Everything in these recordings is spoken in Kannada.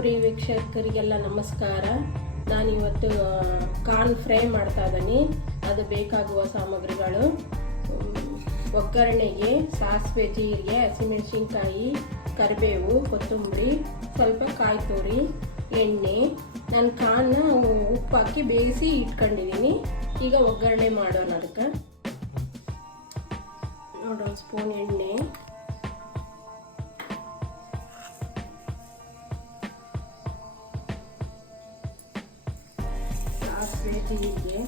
ಪ್ರಿಯ ವೀಕ್ಷಕರಿಗೆಲ್ಲ ನಮಸ್ಕಾರ. ನಾನಿವತ್ತು ಕಾರ್ನ್ ಫ್ರೈ ಮಾಡ್ತಾ ಇದ್ದೀನಿ. ಅದು ಬೇಕಾಗುವ ಸಾಮಗ್ರಿಗಳು: ಒಗ್ಗರಣೆಗೆ ಸಾಸಿವೆ, ಜೀರಿಗೆ, ಹಸಿಮೆಣಸಿನ್ಕಾಯಿ, ಕರಿಬೇವು, ಕೊತ್ತಂಬರಿ, ಸ್ವಲ್ಪ ಕಾಯಿ ತುರಿ, ಎಣ್ಣೆ. ನಾನು ಕಾರ್ನ ಉಪ್ಪು ಹಾಕಿ ಬೇಯಿಸಿ ಇಟ್ಕೊಂಡಿದ್ದೀನಿ. ಈಗ ಒಗ್ಗರಣೆ ಮಾಡೋಣ. ಅದಕ್ಕೆ ನೋಡಿ, 1 ಸ್ಪೂನ್ ಎಣ್ಣೆ, ಸಾಸಿವೆ, ಜೀರಿಗೆ,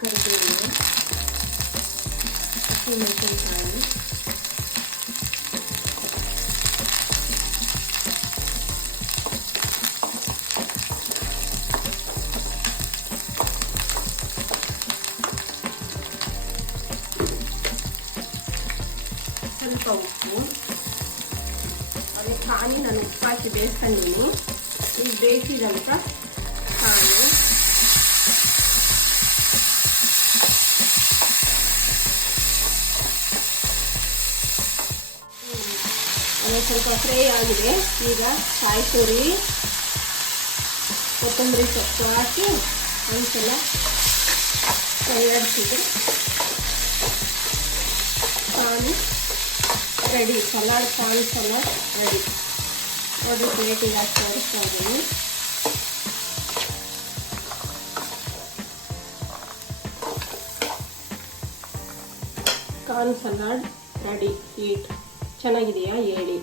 ಕರಿಬೇವು, ಹಸಿಮೆಣಸಿನಕಾಯಿ, ಸ್ವಲ್ಪ ಉಪ್ಪು. ಅದೇ ಕಾಯಿ ನಾನು ಉಪ್ಪು ಹಾಕಿ ಬೇಯಿಸ್ಕೊಂಡಿದ್ದೀನಿ. ಈಗ ಬೇಯಿಸಿದಂಥ ಕಾಳು, ಅದು ಸ್ವಲ್ಪ ಫ್ರೈ ಆಗಿದೆ. ಈಗ ಕಾಯಿ ತುರಿ, ಕೊತ್ತಂಬರಿ ಸೊಪ್ಪು ಹಾಕಿ ಒಂದ್ಸಲ ಕೈ ಆಡಿಸಿದ್ರೆ ಕಾಳು ready. Salad, corn salad ready. ನೋಡಿ, ಪ್ಲೇಟಿಗೆ ಹಾಕಿ ತೋರಿಸ್ತಾ ಇದ್ದೀನಿ. Corn salad ready. ಸ್ವೀಟ್ ಚೆನ್ನಾಗಿದೆಯಾ ಹೇಳಿ.